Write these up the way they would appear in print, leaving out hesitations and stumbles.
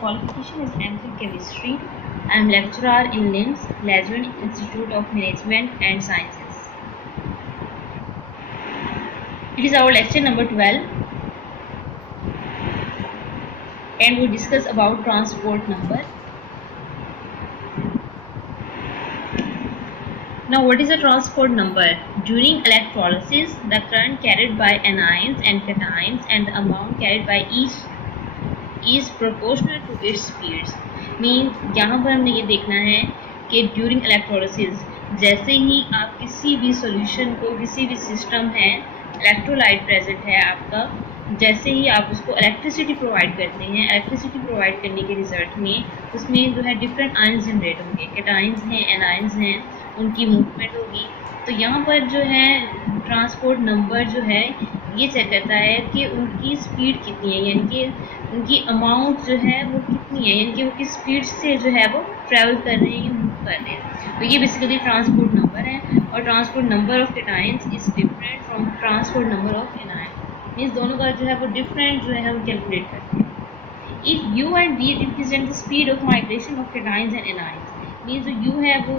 qualification is M.Phil Chemistry. I am lecturer in LIMS, Lejeune Institute of Management and Sciences. It is our lecture number 12, and we discuss about transport number. Now, what is a transport number? During electrolysis, the current carried by anions and cations and the amount carried by each is proportional to its speeds. Mean यहाँ पर हमने ये देखना है कि during electrolysis जैसे ही आप किसी भी सॉल्यूशन को, किसी भी सिस्टम है, इलेक्ट्रोलाइट प्रेजेंट है आपका, जैसे ही आप उसको इलेक्ट्रिसिटी प्रोवाइड करते हैं, इलेक्ट्रिसिटी प्रोवाइड करने के रिजल्ट में उसमें जो है डिफरेंट आयंस जनरेट होंगे, कैटायंस हैं, एनायंस हैं, उनकी मूवमेंट होगी। तो यहाँ पर जो है ट्रांसपोर्ट नंबर जो है ये चेक करता है कि उनकी स्पीड कितनी है, यानी कि उनकी अमाउंट जो है वो कितनी है, यानी कि वो किस स्पीड से जो है वो ट्रैवल कर रहे हैं या मूव कर रहे हैं। तो ये बेसिकली ट्रांसपोर्ट नंबर है, और transport number of cations is different from transport number of anions. Means दोनों का जो है वो डिफरेंट जो है हम कैलकुलेट करते हैं। If u and v represent the speed of migration of cations and anions, means जो यू है वो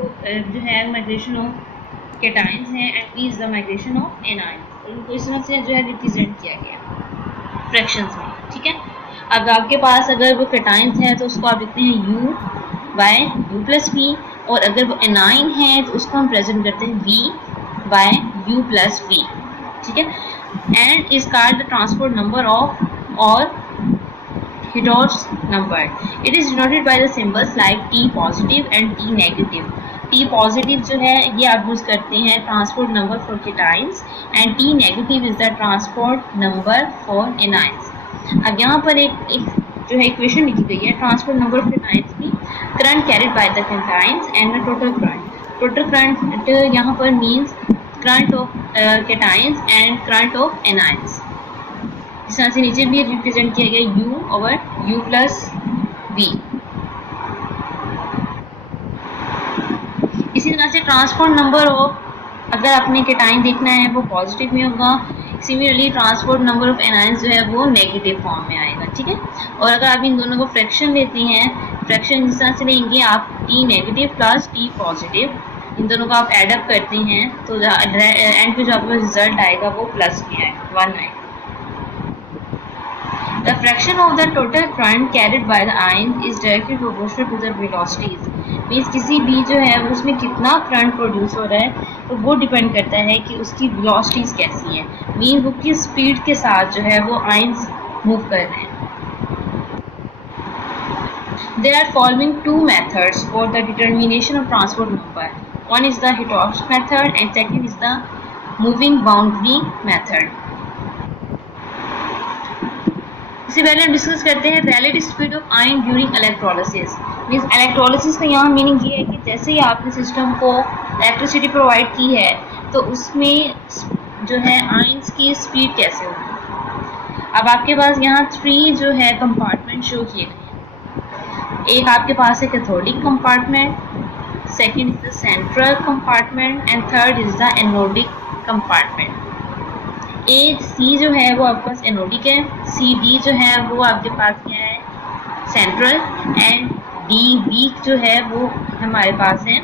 जो है माइग्रेशन ऑफ कैटायंस है and v is the migration of anions. उनको इस तरह से जो है रिप्रेजेंट किया गया फ्रैक्शंस में, ठीक है। अब आपके पास अगर वो कैटायंस है तो उसको आप लिखते हैं u by u plus v, और अगर वो एनाइन है तो उसको हम प्रेजेंट करते हैं v by u plus v, ठीक है। And is called the transport number of और Hittor's number. It is denoted by the symbols like T positive and T negative. T positive जो है ये आप यूज करते हैं transport number for cations, and T negative is the transport number for anions. अब यहाँ पर एक जो है इक्वेशन लिखी गई है ट्रांसपोर्ट नंबर ऑफ कैटायंस की, current carried by the cations and the total current. Total current यहाँ पर means current of cations and current of anions. इस तरह से नीचे भी रिप्रेजेंट किया गया u over u plus v। इसी तरह से ट्रांसपोर्ट नंबर ऑफ अगर आपने कैटायन देखना है वो पॉजिटिव में होगा, similarly transport number of anions जो है वो नेगेटिव फॉर्म में आएगा, ठीक है। और अगर आप इन दोनों को फ्रैक्शन लेते हैं, फ्रैक्शन इस तरह से लेंगे आप t negative plus t positive, इन दोनों को आप एडअप करते हैं तो एंड पे जो आपका रिजल्ट आएगा वो प्लस में आएगा, 1 आएगा। The fraction of the total current carried by the ion is directly proportional to the velocities. Means किसी भी जो है उसमें कितना करंट प्रोड्यूस हो रहा है तो वो डिपेंड करता है कि उसकी वेलोसिटीज कैसी हैं, मीन्स वो किस स्पीड के साथ जो है वो आयंस मूव कर रहे हैं। There are following two methods for the determination of transport number. One is the Hittor's method and second is the moving boundary method. इससे पहले हम डिस्कस करते हैं relative speed of ion during electrolysis. Means electrolysis का यहाँ meaning ये है कि जैसे ही आपने सिस्टम को इलेक्ट्रिसिटी प्रोवाइड की है तो उसमें जो है आयंस की स्पीड कैसे होगी। अब आपके पास यहाँ 3 जो है कंपार्टमेंट शो किए गए। एक आपके पास है cathodic compartment, second is the central compartment and third is the anodic compartment. ए सी जो है वो आपके पास एनोडिक है, सी डी जो है वो आपके पास क्या है सेंट्रल, एंड डी बी जो है वो हमारे पास है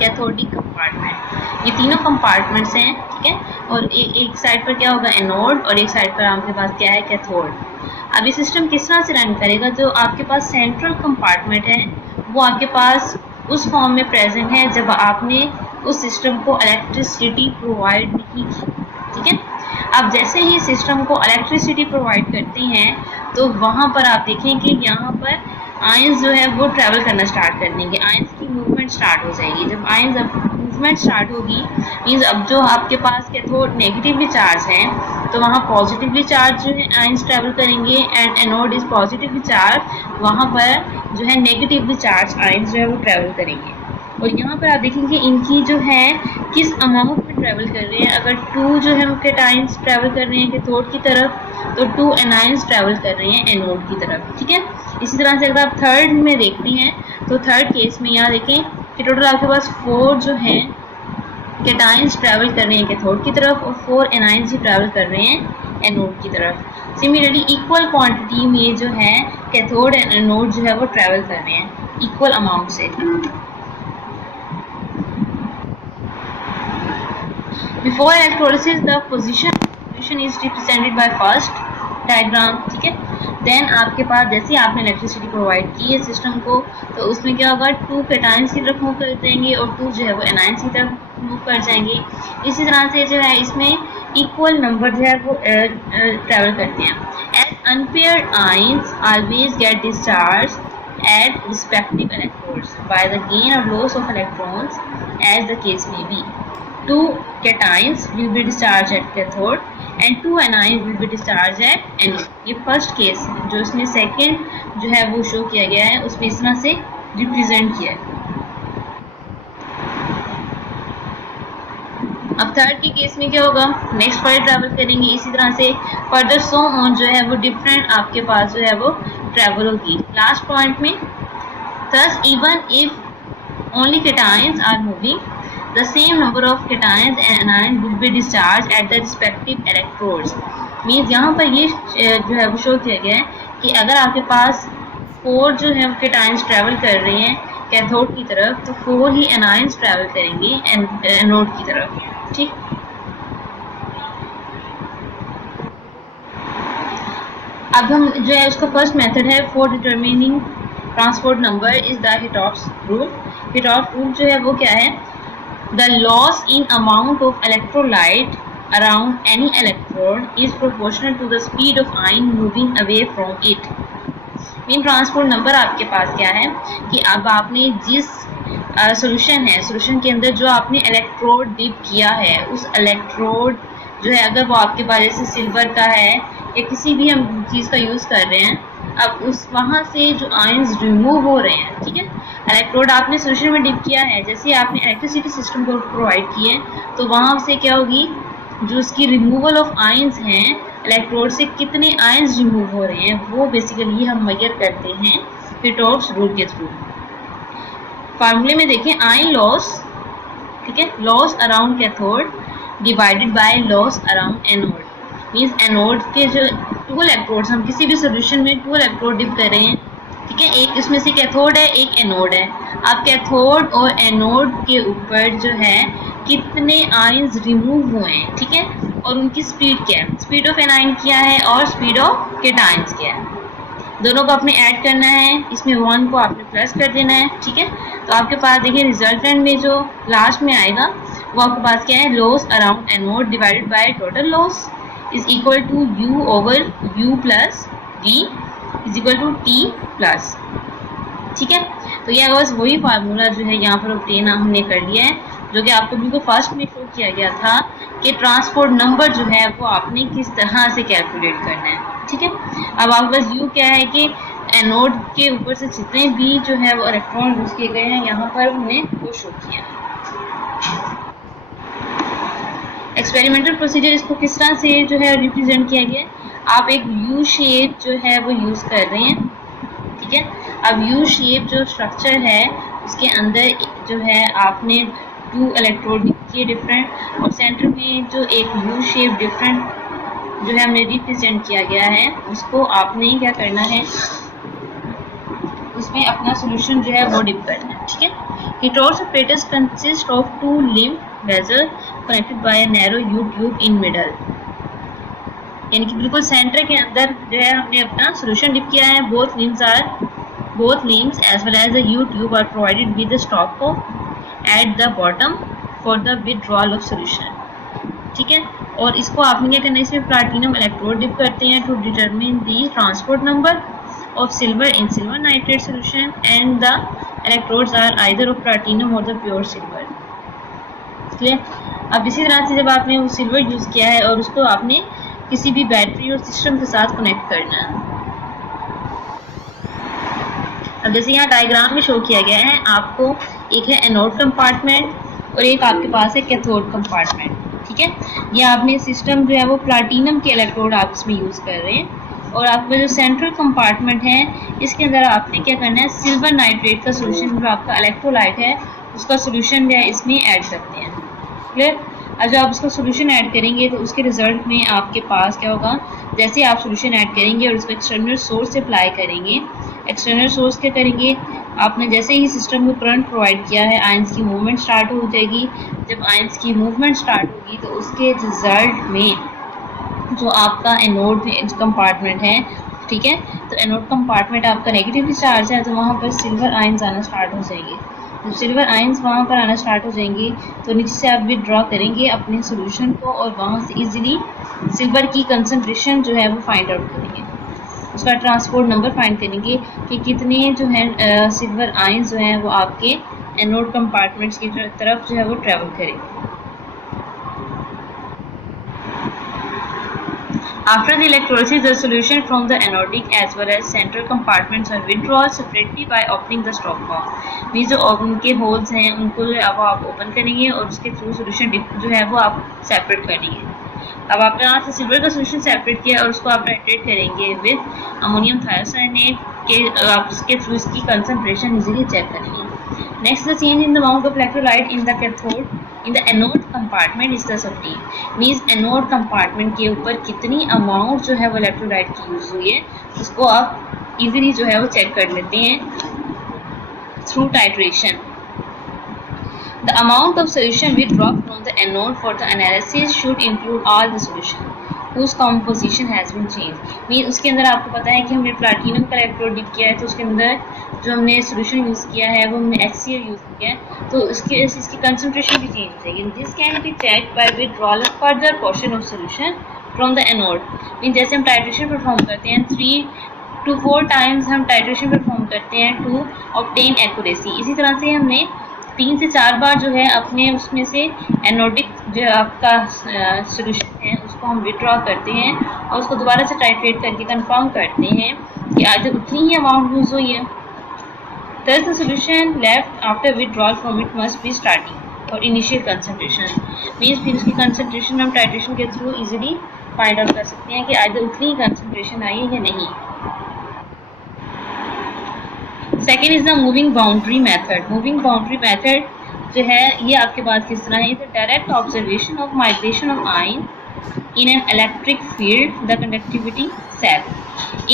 कैथोडिक कंपार्टमेंट। ये तीनों कंपार्टमेंट्स हैं, ठीक है। और एक साइड पर क्या होगा एनोड और एक साइड पर आपके पास क्या है कैथोड। अब ये सिस्टम किस तरह से रन करेगा, जो आपके पास सेंट्रल कंपार्टमेंट है वो आपके पास उस फॉर्म में प्रेजेंट है जब आपने उस सिस्टम को इलेक्ट्रिसिटी प्रोवाइड नहीं की, ठीक है। अब जैसे ही सिस्टम को इलेक्ट्रिसिटी प्रोवाइड करते हैं तो वहाँ पर आप देखें कि यहाँ पर आयंस जो है वो ट्रैवल करना स्टार्ट कर देंगे, आयंस की मूवमेंट स्टार्ट हो जाएगी। जब आयंस मूवमेंट स्टार्ट होगी मीन्स अब जो आपके पास कैथोड नेगेटिवली चार्ज हैं तो वहाँ पॉजिटिवली चार्ज जो है आयंस ट्रैवल करेंगे, and anode is positively charge, वहाँ पर जो है नेगेटिवली चार्ज आयंस जो है वो ट्रैवल करेंगे। और यहाँ पर आप देखेंगे इनकी जो है किस अमाउंट में ट्रैवल कर रहे हैं। अगर 2 जो है कैटायंस ट्रैवल कर रहे हैं कैथोड की तरफ तो 2 एनायंस ट्रैवल कर रहे हैं एनोड की तरफ, ठीक है। इसी तरह से अगर आप थर्ड में देखते हैं तो थर्ड केस में यहाँ देखें कि टोटल आपके पास 4 जो है कैटायंस ट्रैवल कर रहे हैं कैथोड की तरफ और 4 एनायंस ही ट्रैवल कर रहे हैं एनोड की तरफ। सिमिलरली इक्वल क्वांटिटी में जो है कैथोड एंड एनोड जो है वो ट्रेवल कर रहे हैं इक्वल अमाउंट से। Before electrolysis the position is represented by first diagram, ठीक है। देन आपके पास जैसे आपने इलेक्ट्रिसिटी प्रोवाइड की है सिस्टम को, तो उसमें क्या होगा, 2 कैटायंस की तरफ मूव कर जाएंगे और 2 जो है वो एनायंस की तरफ मूव कर जाएंगे। इसी तरह से जो है इसमें इक्वल नंबर जो है वो ट्रेवल करते हैं। As unpaired ions always get discharge at respective electrodes by the gain or loss of electrons as the case may be. 2 cations will be discharged at cathode and 2 anions will be discharged at anode. ये first case है। जो इसमें second जो है वो show किया गया है उसमें इस तरह से रिप्रेजेंट किया है। अब थर्ड के केस में क्या होगा, नेक्स्ट पर ट्रैवल करेंगे इसी तरह से फर्दर सो ऑन जो है वो डिफरेंट आपके पास जो है वो ट्रैवल होगी। लास्ट पॉइंट में thus even if only cations are moving, the same number of cations and anions will be discharged at the respective electrodes. Means यहाँ पर ये जो है वो शो किया गया है कि अगर आपके पास 4 जो है cations ट्रैवल कर रहे हैं कैथोड की तरफ, तो 4 ही एनायंस ट्रैवल करेंगे एनोड की तरफ, ठीक। अब हम जो है उसका first method is for determining transport number is the Hittorf's rule. Hittorf's rule जो है वो क्या है, the loss in amount of electrolyte around any electrode is proportional to the speed of ion moving away from it. Mean transport number आपके पास क्या है कि अब आपने जिस सोल्यूशन है, सोल्यूशन के अंदर जो आपने इलेक्ट्रोड डिप किया है, उस इलेक्ट्रोड जो है अगर वो आपके पास जैसे सिल्वर का है या किसी भी हम चीज़ का यूज़ कर रहे हैं, अब उस वहाँ से जो आयंस रिमूव हो रहे हैं, ठीक है। इलेक्ट्रोड आपने सोल्यूशन में डिप किया है, जैसे आपने इलेक्ट्रिसिटी सिस्टम को प्रोवाइड की है, तो वहाँ से क्या होगी, जो उसकी रिमूवल ऑफ आयंस हैं, इलेक्ट्रोड से कितने आयंस रिमूव हो रहे हैं, वो बेसिकली हम मेजर करते हैं हिटॉप्स रूल के थ्रू। फार्मूले में देखें, आयन लॉस, ठीक है, loss around cathode divided by loss around anode. Means anode के जो 2 इलेक्ट्रोड्स, हम किसी भी सोल्यूशन में 2 इलेक्ट्रोड डिप कर रहे हैं, ठीक है, एक इसमें से कैथोड है एक एनोड है। अब कैथोड और एनोड के ऊपर जो है कितने आयंस रिमूव हुए हैं, ठीक है, और उनकी स्पीड क्या है, स्पीड ऑफ एनायन क्या है और स्पीड ऑफ कैटायंस क्या है, दोनों को आपने ऐड करना है, इसमें 1 को आपने प्लस कर देना है, ठीक है। तो आपके पास देखिए रिजल्टेंट में जो लास्ट में आएगा वो आपके पास क्या है, loss around anode divided by total loss is equal to U over U plus V is equal to T plus, ठीक है। तो यह बस वही फार्मूला जो है यहाँ पर ऑब्टेन हमने कर लिया है, जो कि आपको बिल्कुल फर्स्ट में शो किया गया था कि ट्रांसपोर्ट नंबर जो है वो आपने किस तरह से कैलकुलेट करना है, ठीक है। अब आपके पास U क्या है कि एनोड के ऊपर से जितने भी जो है वो इलेक्ट्रॉन यूज किए गए हैं यहाँ पर हमने वो शो किया। एक्सपेरिमेंटल प्रोसीजर इसको किस तरह से जो है रिप्रेजेंट किया गया है, आप एक यू शेप जो है वो यूज कर रहे हैं, ठीक है। अब यू शेप जो स्ट्रक्चर है उसके अंदर जो है आपने 2 इलेक्ट्रोड किए डिफरेंट, और सेंटर में जो एक यू शेप डिफरेंट जो है हमने रिप्रेजेंट किया गया है, उसको आपने क्या करना है, उसमें अपना सोल्यूशन जो है वो डिप करना है, ठीक है। हिटॉप्स apparatus consist of 2 limbed vessels connected by a narrow U tube in middle। यानी कि बिल्कुल सेंटर के अंदर जो है हमने अपना सोल्यूशन डिप किया है। both limbs as well as the U tube are provided with the stopcock at the bottom for the withdrawal of solution, ठीक है। और इसको आपने क्या करना है, इसमें प्लैटिनम इलेक्ट्रोड डिप करते हैं to determine the transport number of silver in silver nitrate solution and the electrodes are either of platinum or the pure silver, clear. अब इसी तरह से जब आपने वो सिल्वर यूज किया है और उसको आपने किसी भी बैटरी और सिस्टम के साथ कनेक्ट करना है। अब जैसे यहाँ डायग्राम में शो किया गया है, आपको एक है एनोड कंपार्टमेंट और एक आपके पास है कैथोड कंपार्टमेंट, ठीक है। ये आपने सिस्टम जो है वो प्लैटिनम के इलेक्ट्रोड आप इसमें यूज कर रहे हैं, और आपका जो सेंट्रल कंपार्टमेंट है इसके अंदर आपने क्या करना है, सिल्वर नाइट्रेट का सोल्यूशन जो आपका इलेक्ट्रोलाइट है उसका सोल्यूशन जो है इसमें ऐड करते हैं, क्लियर। और जब आप उसका सोल्यूशन ऐड करेंगे तो उसके रिजल्ट में आपके पास क्या होगा, जैसे आप सोल्यूशन ऐड करेंगे और उसको एक्सटर्नल सोर्स से अप्लाई करेंगे, एक्सटर्नल सोर्स क्या करेंगे, आपने जैसे ही सिस्टम को करंट प्रोवाइड किया है आयंस की मूवमेंट स्टार्ट हो जाएगी। जब आयंस की मूवमेंट स्टार्ट होगी तो उसके रिजल्ट में जो आपका एनोड कंपार्टमेंट है, ठीक है, तो एनोड कंपार्टमेंट आपका नेगेटिवली चार्ज है, तो वहाँ पर सिल्वर आयंस आना स्टार्ट हो जाएंगे। जब सिल्वर आयंस वहाँ पर आना स्टार्ट हो जाएंगे तो नीचे से आप विदड्रॉ करेंगे अपने सोल्यूशन को और वहाँ से इजीली सिल्वर की कंसंट्रेशन जो है वो फाइंड आउट करेंगे। उसका ट्रांसपोर्ट नंबर फाइंड करेंगे कि कितने जो है सिल्वर आयंस जो हैं वो आपके एनोड कंपार्टमेंट्स की तरफ जो है वो ट्रेवल करेंगे। After the electrolysis, the solution from the anodic as well as central compartments are withdrawn separately by opening the stop valve। Means जो उनके होल्स हैं उनको जो है वो आप ओपन करेंगे और उसके थ्रू सोल्यूशन जो है वो आप सेपरेट करेंगे। अब आपने यहाँ से सिल्वर का सोल्यूशन सेपरेट किया और उसको आप टाइट्रेट करेंगे विद अमोनियम थायोसाइनेट के, आप इसके थ्रू इसकी कंसंट्रेशन इजीली चेक करेंगे। Next, the change in the amount of electrolyte in the cathode in the anode compartment is thus obtained। Means anode compartment के ऊपर कितनी अमाउंट जो है वो इलेक्ट्रोलाइट की यूज हुई है उसको आप इजीली जो है वो चेक कर लेते हैं through titration. The amount of solution withdrawn from the anode for the analysis should include all the solution whose composition has been changed। Mean उसके अंदर आपको पता है कि हमने प्लाटिनम का इलेक्ट्रोड डिप किया है तो उसके अंदर जो हमने सोल्यूशन यूज़ किया है वो हमने HCl यूज़ किया है तो इसकी कंसंट्रेशन भी चेंज हो जाएगी। This can be check by withdrawal of further portion of solution from the anode. Mean जैसे हम टाइट्रेशन परफॉर्म करते हैं 3 to 4 टाइम्स हम टाइट्रेशन परफॉर्म करते हैं टू ऑब्टेन एक्यूरेसी। इसी तरह से हमने 3 से 4 बार जो है अपने उसमें से एनोडिक जो आपका सोल्यूशन है उसको हम विथड्रॉ करते हैं और उसको दोबारा से टाइट्रेट करके कंफर्म करते हैं कि आज उतनी ही अमाउंट यूज़ हुई है। Thus the solution left after withdrawal from it must be starting और initial concentration। मीन्स फिर उसकी concentration हम टाइट्रेशन के थ्रू इजीली फाइंड आउट कर सकते हैं कि आज उतनी ही concentration आई है या नहीं। Second is the moving boundary method. Moving boundary method जो है ये आपके पास किस तरह है, the direct observation of migration of ion in an electric field the conductivity sap।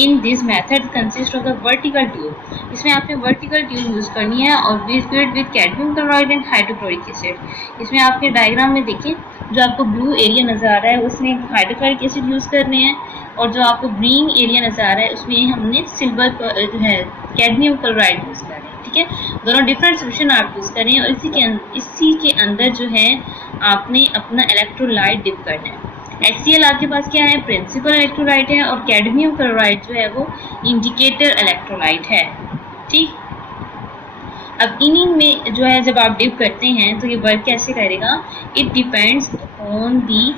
in this method consist of the vertical tube। इसमें आपने vertical tube use करनी है और filled with cadmium chloride and hydrochloric acid। इसमें आपके diagram में देखें जो आपको ब्लू एरिया नज़र आ रहा है उसमें हाइड्रोक्लोरिक एसिड यूज़ करने हैं और जो आपको ग्रीन एरिया नज़र आ रहा है उसमें हमने सिल्वर जो है कैडमियम क्लोराइड यूज़ कर रहे हैं। ठीक है, दोनों डिफरेंट सोल्यूशन आप यूज़ करें और इसी के अंदर जो है आपने अपना इलेक्ट्रोलाइट डिप करना है। HCl आपके पास क्या है, प्रिंसिपल इलेक्ट्रोलाइट है और कैडमियम क्लोराइड जो है वो इंडिकेटर इलेक्ट्रोलाइट है। ठीक, अब इनिंग में जो है जब आप डिप करते हैं तो ये वर्क कैसे करेगा, इट डिपेंड्स ऑन दी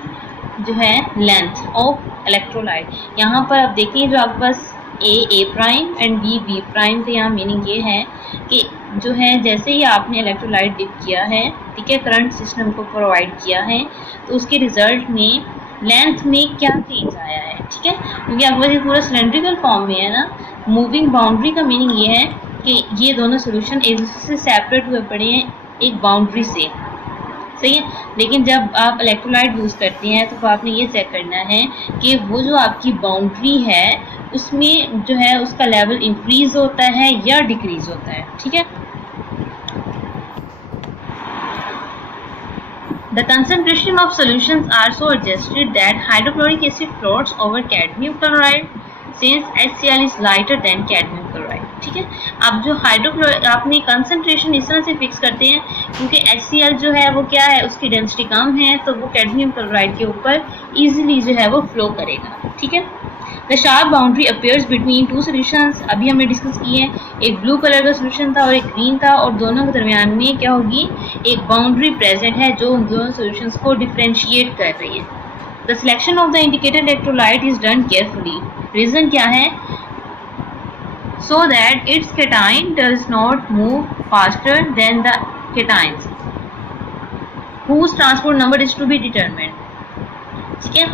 जो है लेंथ ऑफ इलेक्ट्रोलाइट। यहाँ पर आप देखें जो आपके पास ए प्राइम एंड बी प्राइम, तो यहाँ मीनिंग ये है कि जो है जैसे ही आपने इलेक्ट्रोलाइट डिप किया है, ठीक है, करंट सिस्टम को प्रोवाइड किया है तो उसके रिजल्ट में लेंथ में क्या चेंज आया है। ठीक है, क्योंकि आपके पास ये पूरा सिलेंड्रिकल फॉर्म में है ना। मूविंग बाउंड्री का मीनिंग ये है कि ये दोनों सोल्यूशन एक दूसरे से सेपरेट हुए पड़े हैं एक बाउंड्री से, सही है। लेकिन जब आप इलेक्ट्रोलाइट यूज़ करते हैं तो आपने ये चेक करना है कि वो जो आपकी बाउंड्री है उसमें जो है उसका लेवल इंक्रीज होता है या डिक्रीज होता है। ठीक है, the concentration of solutions are so adjusted that hydrochloric acid floats over cadmium chloride since HCl is lighter than cadmium chloride। ठीक है, अब जो हाइड्रोक्लोराइड आपने कंसंट्रेशन इस तरह से फिक्स करते हैं क्योंकि HCl जो है वो क्या है, उसकी डेंसिटी कम है तो वो कैडमियम क्लोराइड के ऊपर इजीली जो है वो फ्लो करेगा। ठीक है, the sharp boundary appears between two solutions, अभी हमने डिस्कस किए हैं, एक ब्लू कलर का सोल्यूशन था और एक ग्रीन था और दोनों के दरमियान में क्या होगी, एक बाउंड्री प्रेजेंट है जो उन दोनों सोल्यूशंस को डिफरेंशिएट कर रही है। The selection of the indicated electrolyte is done carefully. Reason क्या है, so that its cation does not move faster than the cations whose transport number is to be determined। ठीक है,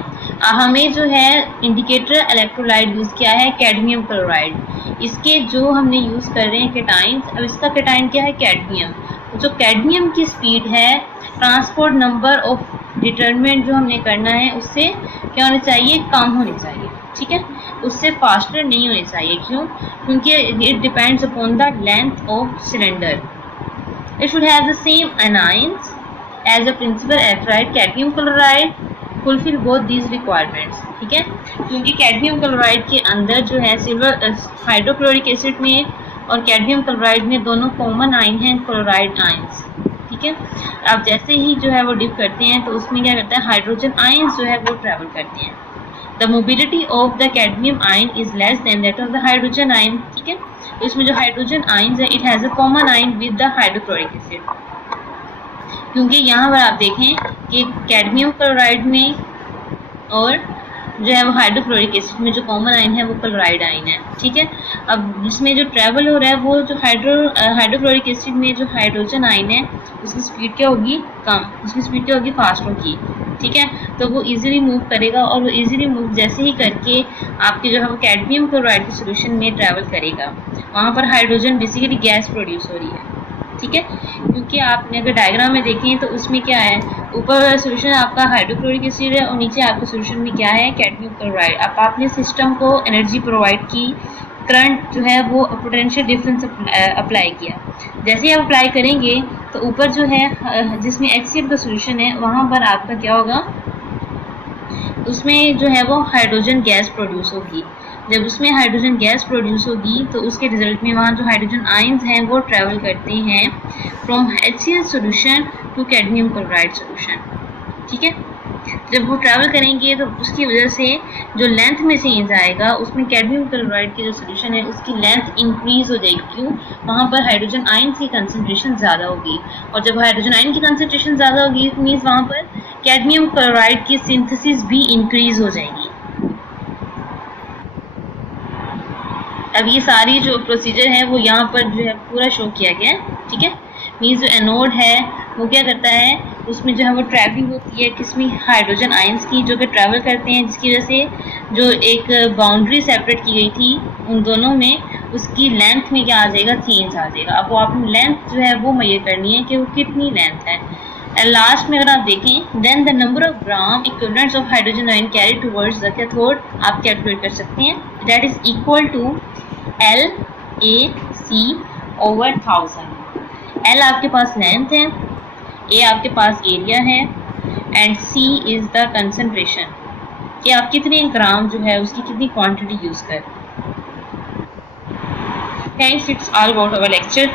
हमें जो है इंडिकेटर इलेक्ट्रोलाइट यूज़ किया है cadmium chloride, इसके जो हमने यूज़ कर रहे हैं केटाइंस, अब इसका केटाइन क्या है कैडमियम, जो कैडमियम की स्पीड है ट्रांसपोर्ट नंबर ऑफ डिटर्मिनेंट जो हमने करना है उससे क्या होना चाहिए, कम होनी चाहिए, ठीक है, उससे फास्टर नहीं होनी चाहिए। क्यों? क्योंकि it depends upon the length of cylinder. It should have the same anions as a principal electrolyte cadmium chloride fulfil both these requirements, ठीक है, क्योंकि कैडमियम क्लोराइड के अंदर जो है सिल्वर हाइड्रोक्लोरिक एसिड में और कैडमियम क्लोराइड में दोनों कॉमन आइन हैं, क्लोराइड आइंस, ठीक है। अब जैसे ही जो है वो डिप करते हैं तो उसमें क्या करता है, हाइड्रोजन आइंस जो है वो ट्रेवल करते हैं। The mobility of the cadmium ion is less than that of the hydrogen ion, ठीक है। तो इसमें जो हाइड्रोजन आइंस है it has a common ion with the hydrochloric acid, क्योंकि यहाँ पर आप देखें कि कैडमियम क्लोराइड में और जो है वो हाइड्रोक्लोरिक एसिड में जो कॉमन आइन है वो क्लोराइड आइन है, ठीक है। अब इसमें जो ट्रेवल हो रहा है वो जो हाइड्रोक्लोरिक एसिड में जो हाइड्रोजन आइन है उसकी स्पीड क्या होगी, कम, उसकी स्पीड क्या होगी, फास्ट होगी, ठीक है। तो वो इजीली मूव करेगा और वो इजीली मूव जैसे ही करके आपके जो है वो कैडमियम क्लोराइड के सोल्यूशन में ट्रेवल करेगा, वहाँ पर हाइड्रोजन बेसिकली गैस प्रोड्यूस हो रही है, ठीक है। क्योंकि आपने अगर डायग्राम में देखें तो उसमें क्या है, ऊपर सोल्यूशन आपका हाइड्रोक्लोरिक एसिड है और नीचे आपके सोल्यूशन में क्या है, कैडमियम क्लोराइड। अब आपने सिस्टम को एनर्जी प्रोवाइड की, करंट जो है वो पोटेंशियल डिफरेंस अप्लाई किया। जैसे ही आप अप्लाई करेंगे तो ऊपर जो है जिसमें HCl का सोल्यूशन है वहाँ पर आपका क्या होगा, उसमें जो है वो हाइड्रोजन गैस प्रोड्यूस होगी। जब उसमें हाइड्रोजन गैस प्रोड्यूस होगी तो उसके रिजल्ट में वहाँ जो हाइड्रोजन आयंस हैं वो ट्रेवल करते हैं from HCl solution to cadmium chloride solution, ठीक है। जब वो ट्रैवल करेंगे तो उसकी वजह से जो लेंथ में चेंज आएगा, उसमें कैडमियम क्लोराइड की जो सोल्यूशन है उसकी लेंथ इंक्रीज हो जाएगी। क्यों? वहाँ पर हाइड्रोजन आयन की कंसंट्रेशन ज़्यादा होगी, और जब हाइड्रोजन आयन की कंसंट्रेशन ज़्यादा होगी इट मीन्स वहाँ पर कैडमियम क्लोराइड की सिंथेसिस भी इंक्रीज हो जाएगी। अब ये सारी जो प्रोसीजर है वो यहाँ पर जो है पूरा शो किया गया है, ठीक है। मीन्स जो एनोड है वो क्या करता है, उसमें जो है वो ट्रैवलिंग होती है किसमें, हाइड्रोजन आयंस की, जो कि ट्रैवल करते हैं, जिसकी वजह से जो एक बाउंड्री सेपरेट की गई थी उन दोनों में, उसकी लेंथ में क्या आ जाएगा, चेंज आ जाएगा। अब वो आपने लेंथ जो है वो मेजर करनी है कि वो कितनी लेंथ है। लास्ट में अगर आप देखें, then the number of gram equivalents of hydrogen ion carry towards the cathode आप कैलकुलेट कर सकते हैं, that is equal to LAC over 1000। L आपके पास लेंथ है, A आपके पास एरिया है and C is the concentration, कि आप कितने ग्राम जो है उसकी कितनी क्वांटिटी यूज कर। Thanks, it's all about our lecture.